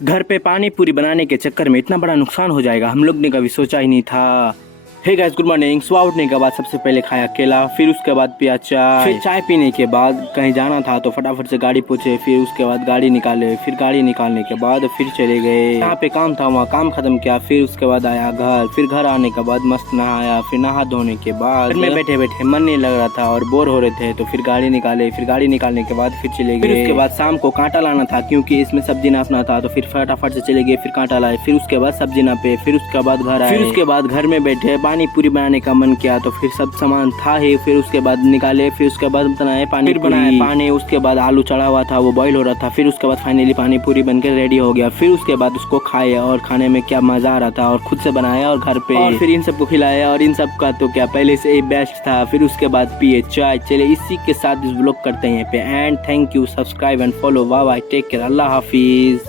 घर पे पानी पूरी बनाने के चक्कर में इतना बड़ा नुकसान हो जाएगा हम लोग ने कभी सोचा ही नहीं था। Hey guys good morning. सुबह उठने के बाद सबसे पहले खाया केला, फिर उसके बाद पिया चाय, फिर चाय पीने के बाद कहीं जाना था तो फटाफट से गाड़ी पूछे, फिर उसके बाद गाड़ी निकाले, फिर गाड़ी निकालने के बाद फिर चले गए यहाँ पे काम था, वहाँ काम खत्म किया, फिर उसके बाद आया घर, फिर घर आने के बाद मस्त नहाया, फिर नहा धोने के बाद घर में बैठे बैठे मन नहीं लग रहा था और बोर हो रहे थे तो फिर गाड़ी निकाले, फिर गाड़ी निकालने के बाद फिर चले गए। फिर उसके बाद शाम को कांटा लाना था क्योंकि इसमें सब्जी नापना था तो फिर फटाफट से चले गए, फिर कांटा लाए, फिर उसके बाद सब्जी नापे, फिर उसके बाद घर आए, फिर उसके बाद घर में बैठे पानी पूरी बनाने का मन किया तो फिर सब सामान था ही, फिर उसके बाद निकाले, फिर उसके बाद बनाए पानी, फिर बनाए पानी, उसके बाद आलू चढ़ा हुआ था वो बॉईल हो रहा था, फिर उसके बाद फाइनली पानी पूरी बनकर रेडी हो गया, फिर उसके बाद उसको खाए और खाने में क्या मजा आ रहा था और खुद से बनाया और घर पे, और फिर इन सबको खिलाया और इन सब का तो क्या पहले से बेस्ट था। फिर उसके बाद पिए चाय। चले इसी के साथ इस ब्लॉग करते हैं पे and thank you, subscribe and follow, bye bye, take care, अल्लाह हाफिज।